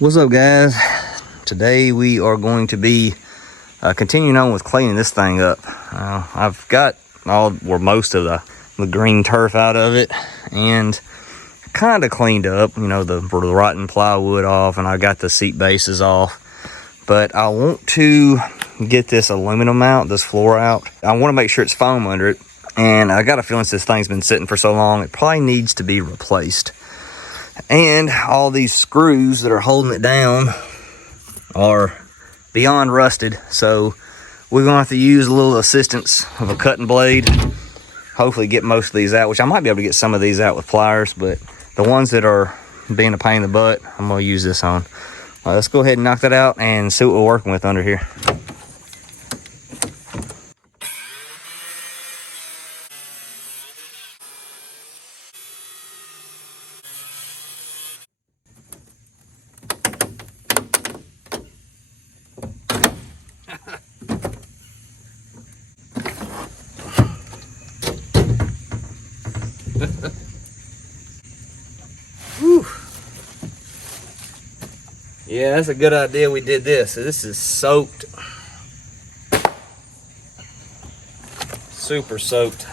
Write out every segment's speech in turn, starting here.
What's up, guys? Today we are going to be continuing on with cleaning this thing up. I've got all or most of the green turf out of it and kind of cleaned up, you know, the rotten plywood off, and I got the seat bases off. But I want to get this aluminum out, this floor out. I want to make sure it's foam under it, and I got a feeling since this thing's been sitting for so long, it probably needs to be replaced. And all these screws that are holding it down are beyond rusted, so we're gonna have to use a little assistance of a cutting blade. Hopefully get most of these out, which I might be able to get some of these out with pliers, but the ones that are being a pain in the butt, I'm gonna use this on. All right, let's go ahead and knock that out and see what we're working with under here. Whew. Yeah, that's a good idea we did this. So this is soaked. Super soaked.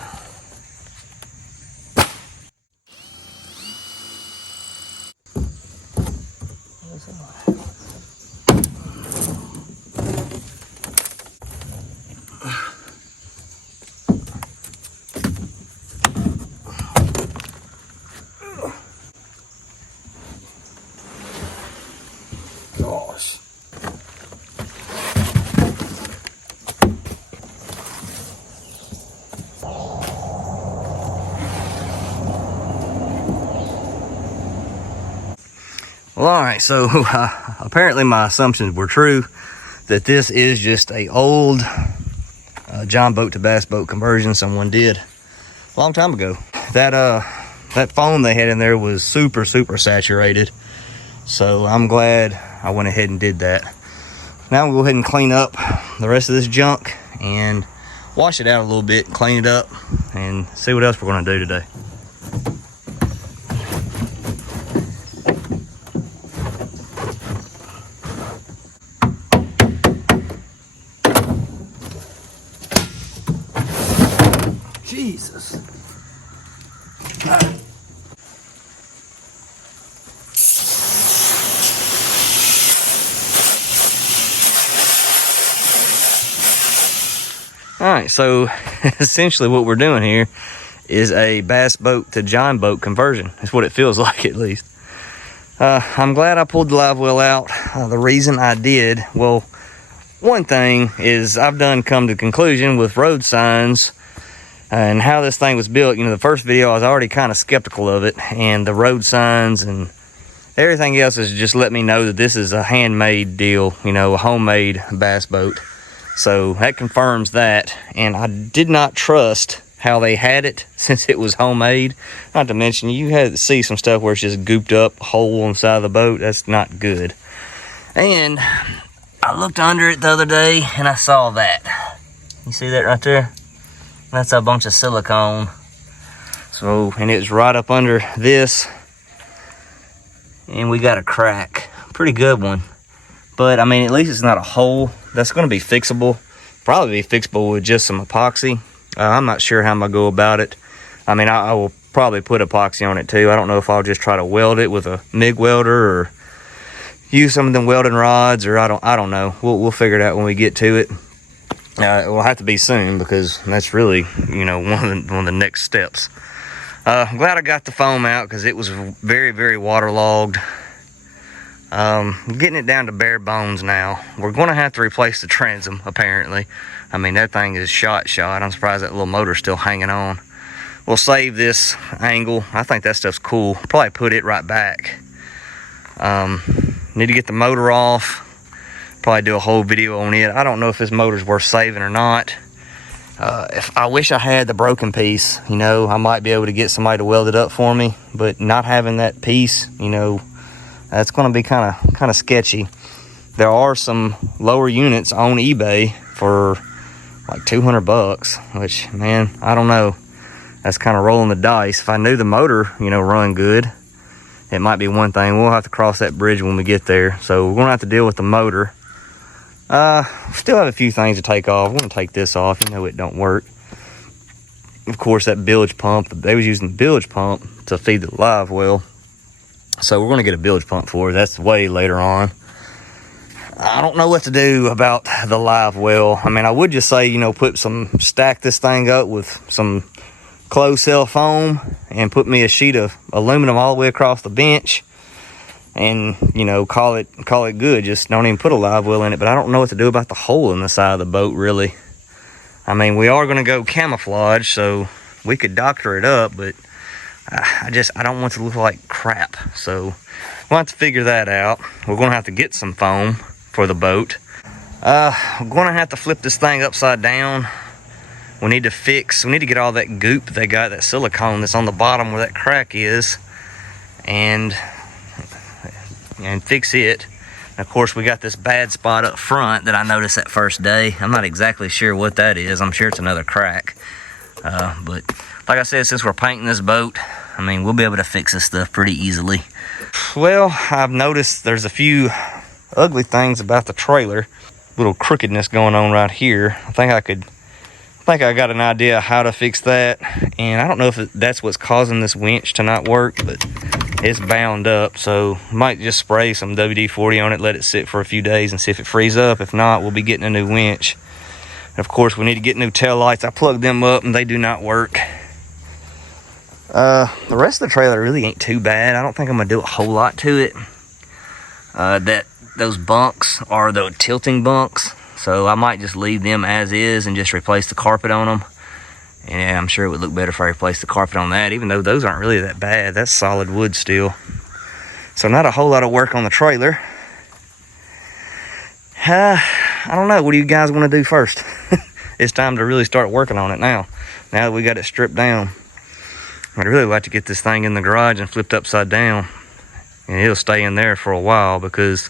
Gosh. Well, all right, so apparently my assumptions were true that this is just a old John boat to bass boat conversion someone did a long time ago. That foam they had in there was super saturated, so I'm glad I went ahead and did that. Now we'll go ahead and clean up the rest of this junk and wash it out a little bit, clean it up, and see what else we're going to do today. Jesus. All right, so essentially what we're doing here is a bass boat to John boat conversion. That's what it feels like, at least. I'm glad I pulled the live well out. The reason I did, well, one thing is I've come to the conclusion with road signs and how this thing was built. You know, the first video I was already kind of skeptical of it, and the road signs and everything else has just let me know that this is a handmade deal, you know, a homemade bass boat. So that confirms that, and I did not trust how they had it since it was homemade. Not to mention, you had to see some stuff where it's just gooped up, hole inside of the boat. That's not good. And I looked under it the other day, and I saw that. You see that right there? That's a bunch of silicone. So, and it was right up under this, and we got a crack. Pretty good one. But, I mean, at least it's not a hole. That's going to be fixable. Probably be fixable with just some epoxy. I'm not sure how I'm going to go about it. I mean, I will probably put epoxy on it too. I don't know if I'll just try to weld it with a MIG welder or use some of them welding rods, or I don't know. We'll figure it out when we get to it. It will have to be soon, because that's really, you know, one of the next steps. I'm glad I got the foam out, because it was very waterlogged. Getting it down to bare bones now. We're going to have to replace the transom, apparently. I mean, that thing is shot. I'm surprised that little motor's still hanging on. We'll save this angle. I think that stuff's cool. Probably put it right back. Need to get the motor off. Probably do a whole video on it. I don't know if this motor's worth saving or not. If I wish I had the broken piece, you know, I might be able to get somebody to weld it up for me, but not having that piece, you know, that's going to be kind of sketchy. There are some lower units on eBay for like $200, which, man, I don't know. That's kind of rolling the dice. If I knew the motor, you know, run good, it might be one thing. We'll have to cross that bridge when we get there. So we're gonna have to deal with the motor. Still have a few things to take off. We're gonna take this off. You know it don't work. Of course, that bilge pump, they was using the bilge pump to feed the live well. So we're gonna get a bilge pump for it. That's way later on. I don't know what to do about the live well. I mean, I would just say, you know, stack this thing up with some closed cell foam and put me a sheet of aluminum all the way across the bench and, you know, call it good. Just don't even put a live well in it. But I don't know what to do about the hole in the side of the boat, really. I mean, we are going to go camouflage, so we could doctor it up, but I don't want it to look like crap. So we'll have to figure that out. We're going to have to get some foam for the boat. We're going to have to flip this thing upside down. We need to get all that goop they got, that silicone that's on the bottom where that crack is, and fix it. Of course, we got this bad spot up front that I noticed that first day. I'm not exactly sure what that is. I'm sure it's another crack. But like I said, since we're painting this boat, I mean, we'll be able to fix this stuff pretty easily. Well, I've noticed there's a few ugly things about the trailer. Little crookedness going on right here. I think I got an idea how to fix that. And I don't know if that's what's causing this winch to not work, but it's bound up, so might just spray some WD-40 on it, let it sit for a few days and see if it frees up. If not, we'll be getting a new winch. And of course, we need to get new tail lights. I plugged them up and they do not work. The rest of the trailer really ain't too bad. I don't think I'm gonna do a whole lot to it. Those bunks are the tilting bunks, so I might just leave them as is and just replace the carpet on them. And I'm sure it would look better if I replaced the carpet on that, even though those aren't really that bad. That's solid wood still. So not a whole lot of work on the trailer. I don't know. What do you guys want to do first? It's time to really start working on it now. Now that we got it stripped down. I'd really like to get this thing in the garage and flipped upside down. And it'll stay in there for a while because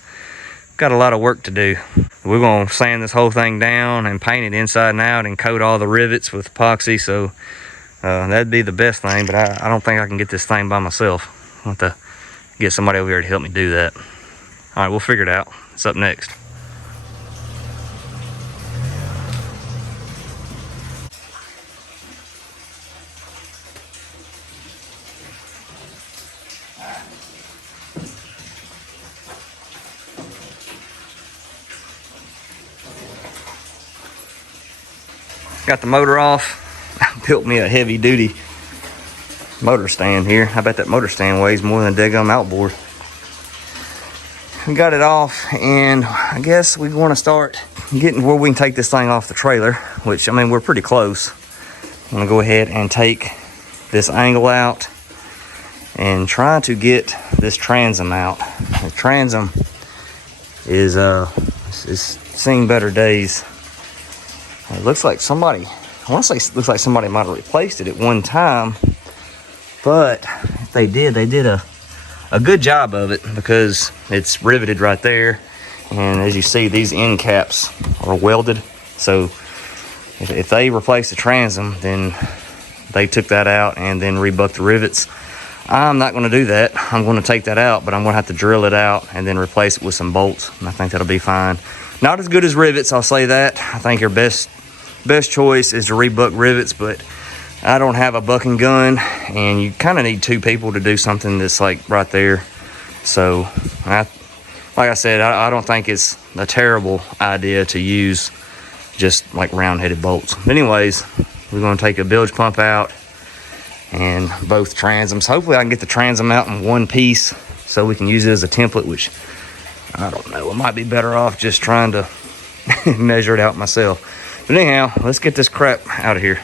got a lot of work to do. We're gonna sand this whole thing down and paint it inside and out and coat all the rivets with epoxy, so that'd be the best thing, but I don't think I can get this thing by myself. I'll have to get somebody over here to help me do that. All right, we'll figure it out. It's up next. Got the motor off. Built me a heavy duty motor stand here. I bet that motor stand weighs more than a daggum outboard. We got it off, and I guess we want to start getting where we can take this thing off the trailer, which, I mean, we're pretty close. I'm gonna go ahead and take this angle out and try to get this transom out. The transom is seeing better days. It looks like somebody, I want to say it looks like somebody might have replaced it at one time, but if they did a good job of it because it's riveted right there. And as you see, these end caps are welded. So if they replaced the transom, then they took that out and then rebucked the rivets. I'm not going to do that. I'm going to take that out, but I'm going to have to drill it out and then replace it with some bolts. And I think that'll be fine. Not as good as rivets, I'll say that. I think your best choice is to rebuck rivets, but I don't have a bucking gun, and you kind of need two people to do something that's like right there. So, like I said, I don't think it's a terrible idea to use just like round-headed bolts. But anyways, we're going to take a bilge pump out and both transoms. Hopefully I can get the transom out in one piece so we can use it as a template, which I don't know. I might be better off just trying to measure it out myself. But anyhow, let's get this crap out of here.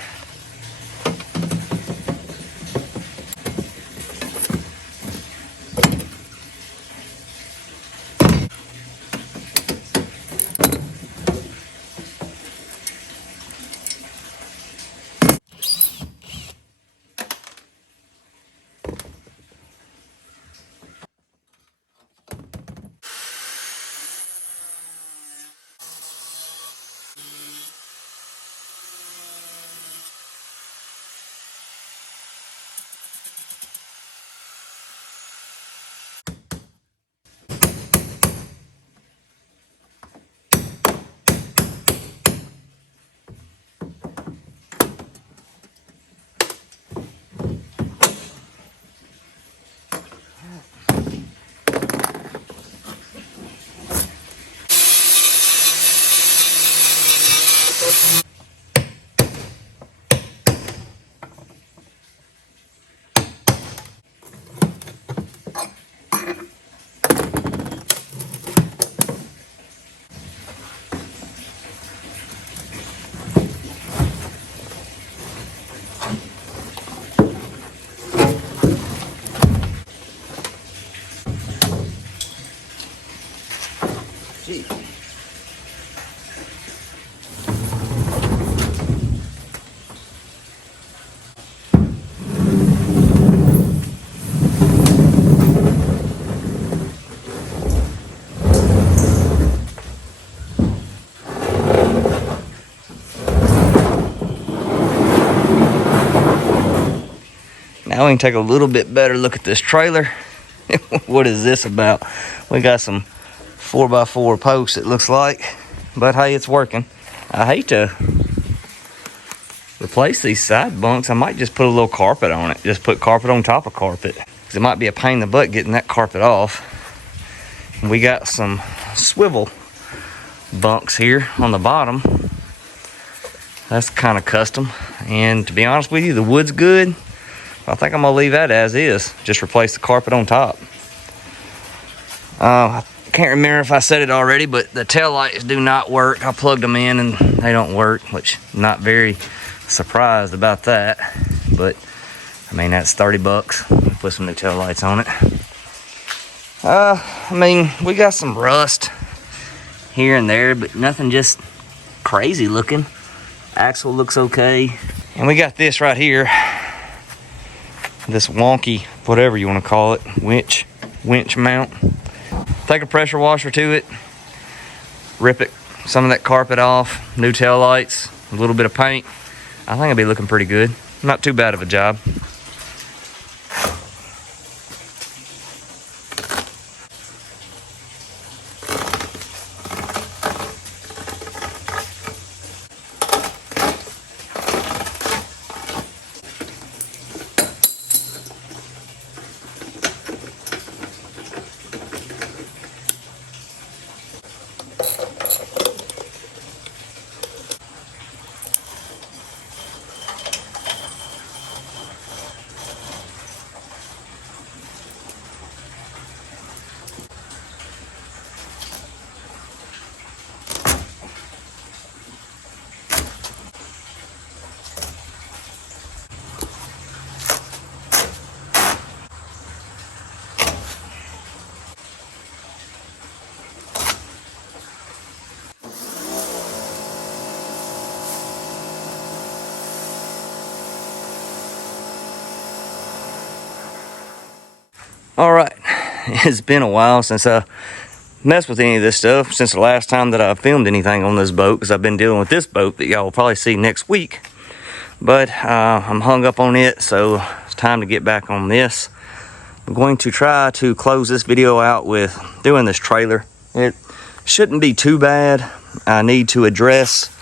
Gee. Now we can take a little bit better look at this trailer. What is this about? We got some 4x4 posts, it looks like, but hey, it's working. I hate to replace these side bunks. I might just put a little carpet on it. Just put carpet on top of carpet, because it might be a pain in the butt getting that carpet off. We got some swivel bunks here on the bottom. That's kind of custom, and to be honest with you, the wood's good. I think I'm gonna leave that as is. Just replace the carpet on top. I can't remember if I said it already, but the taillights do not work. I plugged them in and they don't work, which I'm not very surprised about that. But I mean, that's 30 bucks. Put some new taillights on it. I mean, we got some rust here and there, but nothing just crazy looking. Axle looks okay. And we got this right here. This wonky, whatever you want to call it, winch mount. Take a pressure washer to it, rip it, some of that carpet off, new tail lights, a little bit of paint. I think it'll be looking pretty good. Not too bad of a job. All right, it's been a while since I messed with any of this stuff, since the last time that I filmed anything on this boat, because I've been dealing with this boat that y'all will probably see next week. But I'm hung up on it, so it's time to get back on this. I'm going to try to close this video out with doing this trailer. It shouldn't be too bad. I need to address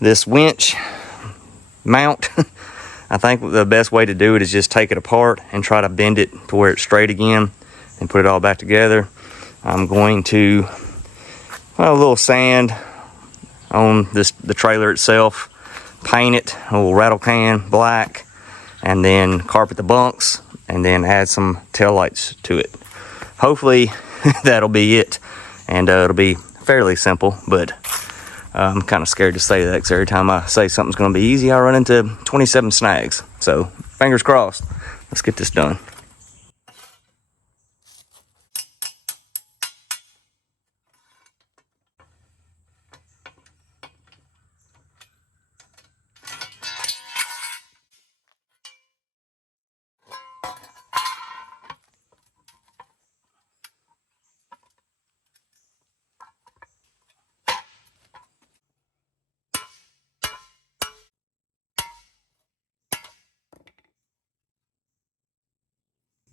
this winch mount. I think the best way to do it is just take it apart and try to bend it to where it's straight again and put it all back together. I'm going to a little sand on the trailer itself, paint it a little rattle can black, and then carpet the bunks, and then add some tail lights to it. Hopefully that'll be it, and it'll be fairly simple, but I'm kind of scared to say that, because every time I say something's going to be easy, I run into 27 snags. So fingers crossed. Let's get this done.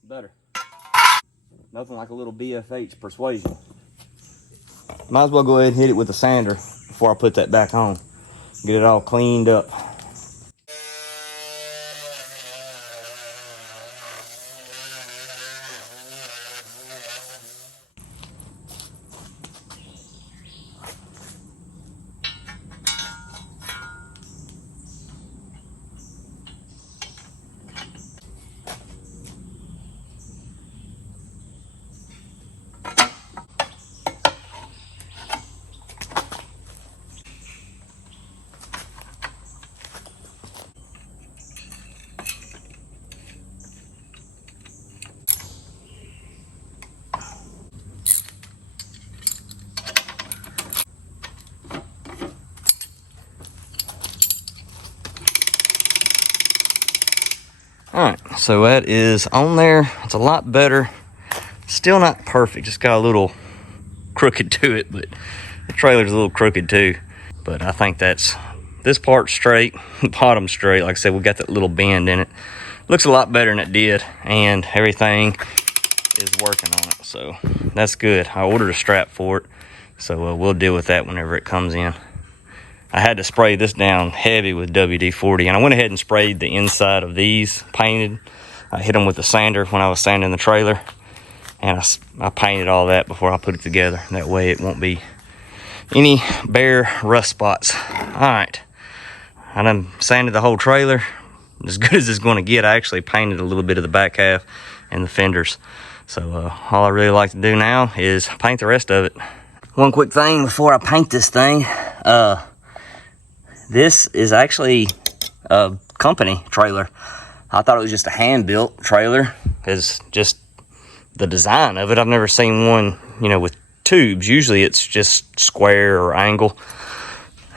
Better. Nothing like a little BFH persuasion. Might as well go ahead and hit it with a sander before I put that back on. Get it all cleaned up. Alright, so that is on there. It's a lot better. Still not perfect, just got a little crooked to it, but the trailer's a little crooked too. But I think that's, this part's straight, bottom straight. Like I said, we got that little bend in it. Looks a lot better than it did, and everything is working on it, so that's good. I ordered a strap for it, so we'll deal with that whenever it comes in. I had to spray this down heavy with WD-40, and I went ahead and sprayed the inside of these painted. I hit them with a sander when I was sanding the trailer, and I painted all that before I put it together. That way it won't be any bare rust spots. All right, I done sanded the whole trailer as good as it's going to get. I actually painted a little bit of the back half and the fenders. So all I really like to do now is paint the rest of it. One quick thing before I paint this thing. This is actually a company trailer. I thought it was just a hand-built trailer. It's just the design of it. I've never seen one, you know, with tubes. Usually it's just square or angle.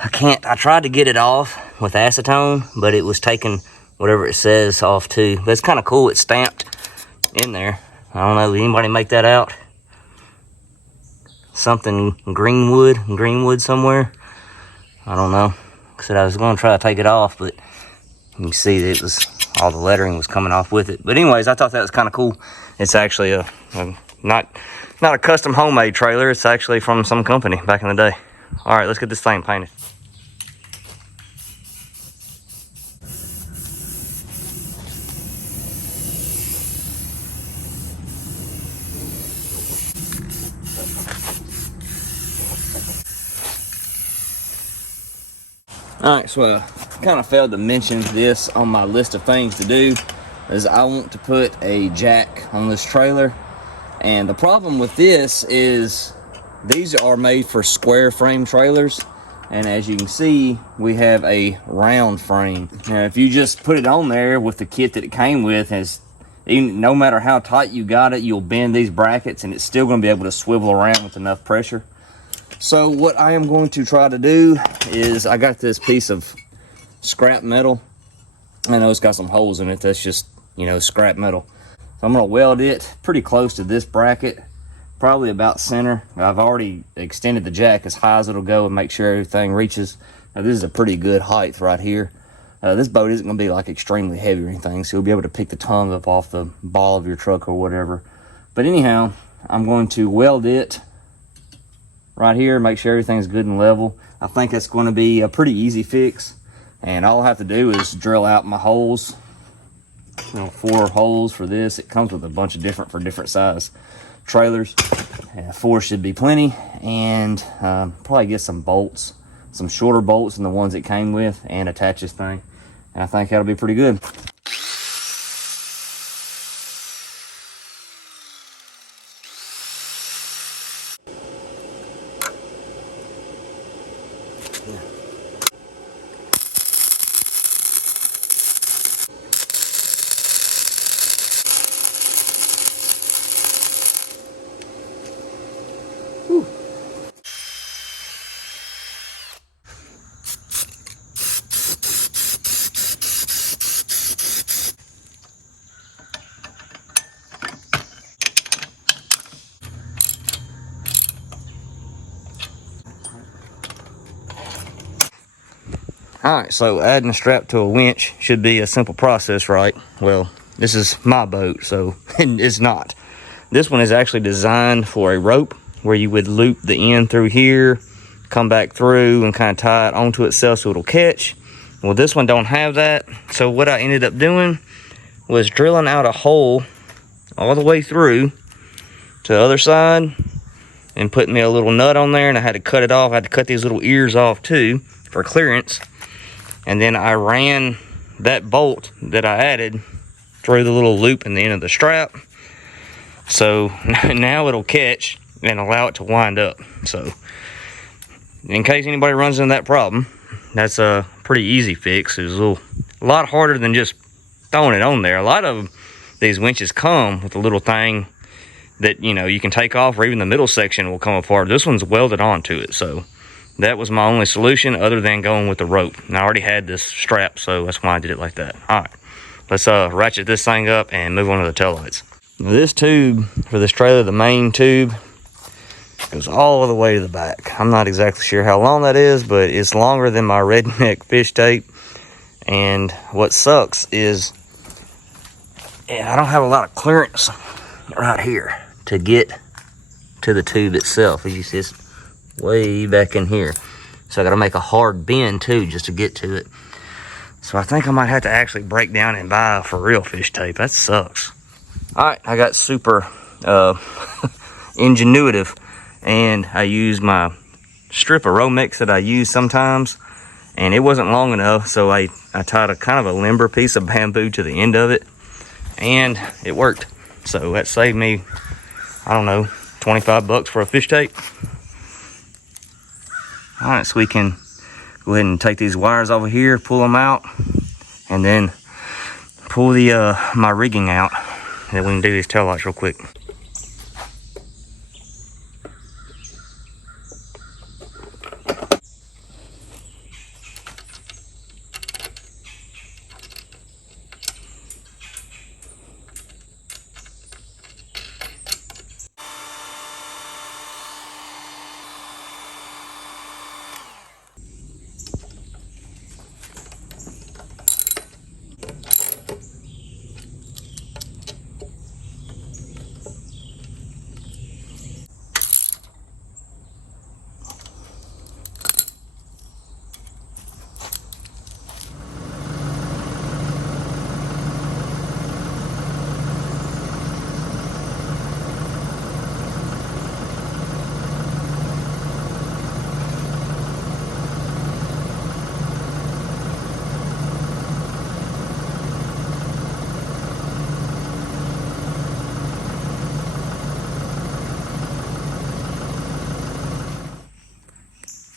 I tried to get it off with acetone, but it was taking whatever it says off too. But it's kind of cool. It's stamped in there. I don't know, did anybody make that out? Something Greenwood somewhere. I don't know. I said I was going to try to take it off, but you can see that it was, all the lettering was coming off with it. But anyways, I thought that was kind of cool. It's actually not a custom homemade trailer. It's actually from some company back in the day. All right, let's get this thing painted. Alright, so I kind of failed to mention this on my list of things to do, is I want to put a jack on this trailer. And the problem with this is these are made for square frame trailers, and as you can see, we have a round frame. Now if you just put it on there with the kit that it came with, no matter how tight you got it, you'll bend these brackets and it's still going to be able to swivel around with enough pressure. So what I am going to try to do is, I got this piece of scrap metal. I know it's got some holes in it. That's just, you know, scrap metal. So I'm going to weld it pretty close to this bracket, probably about center. I've already extended the jack as high as it'll go and make sure everything reaches. Now this is a pretty good height right here. This boat isn't going to be like extremely heavy or anything, so you'll be able to pick the tongue up off the ball of your truck or whatever. But anyhow, I'm going to weld it right here, make sure everything's good and level. I think that's going to be a pretty easy fix, and all I have to do is drill out my holes. You know, 4 holes for this. It comes with a bunch of different size trailers. 4 should be plenty, and probably get some bolts, some shorter bolts than the ones it came with, and attach this thing. And I think that'll be pretty good. Alright, so adding a strap to a winch should be a simple process, right? Well, this is my boat, so it's not. This one is actually designed for a rope where you would loop the end through here, come back through and kind of tie it onto itself so it'll catch. Well, this one don't have that, so what I ended up doing was drilling out a hole all the way through to the other side and putting me a little nut on there, and I had to cut it off. I had to cut these little ears off too for clearance. And then I ran that bolt that I added through the little loop in the end of the strap. So now it'll catch and allow it to wind up. So in case anybody runs into that problem, that's a pretty easy fix. It's a lot harder than just throwing it on there. A lot of these winches come with a little thing that, you know, you can take off, or even the middle section will come apart. This one's welded onto it, so that was my only solution other than going with the rope. And I already had this strap, so that's why I did it like that. All right, let's ratchet this thing up and move on to the taillights. Now this tube for this trailer, the main tube, goes all the way to the back. I'm not exactly sure how long that is, but it's longer than my redneck fish tape. And what sucks is I don't have a lot of clearance right here to get to the tube itself. As you see, it's way back in here. So I gotta make a hard bend too just to get to it. So I think I might have to actually break down and buy for real fish tape. That sucks. All right, I got super ingenuitive, and I used my strip of Romex that I use sometimes, and it wasn't long enough, so I tied a kind of a limber piece of bamboo to the end of it, and it worked. So that saved me, I don't know, 25 bucks for a fish tape. All right, so we can go ahead and take these wires over here, pull them out, and then pull the my rigging out, and then we can do these taillights real quick.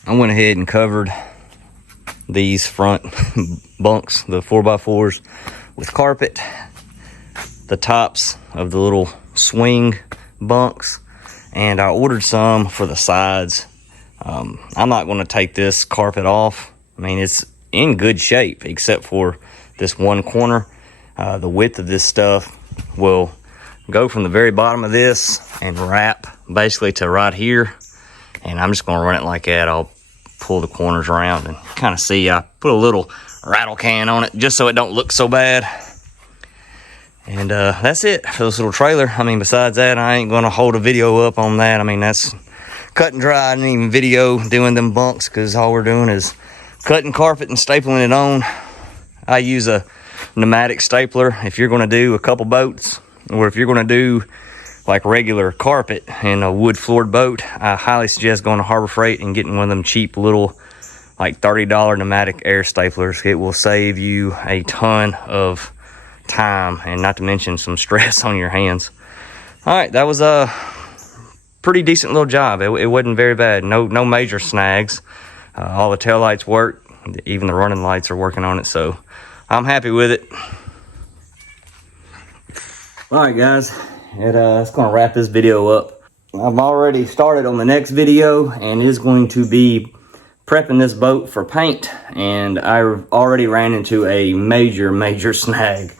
I went ahead and covered these front bunks, the 4x4s, with carpet. The tops of the little swing bunks, and I ordered some for the sides. I'm not going to take this carpet off. I mean, it's in good shape except for this one corner. The width of this stuff will go from the very bottom of this and wrap basically to right here, and I'm just going to run it like that. I'll pull the corners around and kind of see. I put a little rattle can on it just so it don't look so bad. And that's it for this little trailer. I mean, besides that, I ain't going to hold a video up on that. I mean, that's cut and dry. I didn't even video doing them bunks because all we're doing is cutting carpet and stapling it on. I use a pneumatic stapler if you're going to do a couple boats, or if you're going to do like regular carpet in a wood floored boat. I highly suggest going to Harbor Freight and getting one of them cheap little like $30 pneumatic air staplers. It will save you a ton of time, and not to mention some stress on your hands. All right, that was a pretty decent little job. It wasn't very bad. No major snags. All the taillights work. Even the running lights are working on it, so I'm happy with it. All right, guys. It's going to wrap this video up. I've already started on the next video, and it's going to be prepping this boat for paint, and I already ran into a major snag.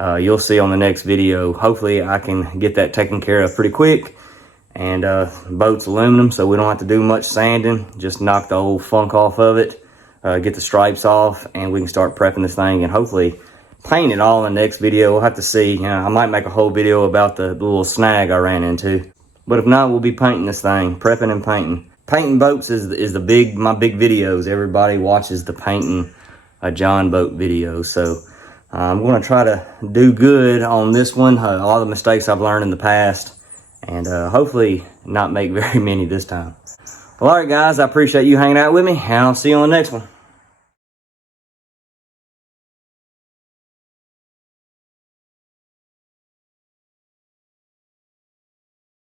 You'll see on the next video. Hopefully I can get that taken care of pretty quick. And the boat's aluminum, so we don't have to do much sanding. Just knock the old funk off of it, get the stripes off, and we can start prepping this thing and hopefully paint it all in the next video. We'll have to see. You know, I might make a whole video about the little snag I ran into. But if not, we'll be painting this thing, prepping and painting. Painting boats is my big videos. Everybody watches the painting a John boat video. So I'm going to try to do good on this one. A lot of the mistakes I've learned in the past, and hopefully not make very many this time. Well, all right, guys, I appreciate you hanging out with me, and I'll see you on the next one.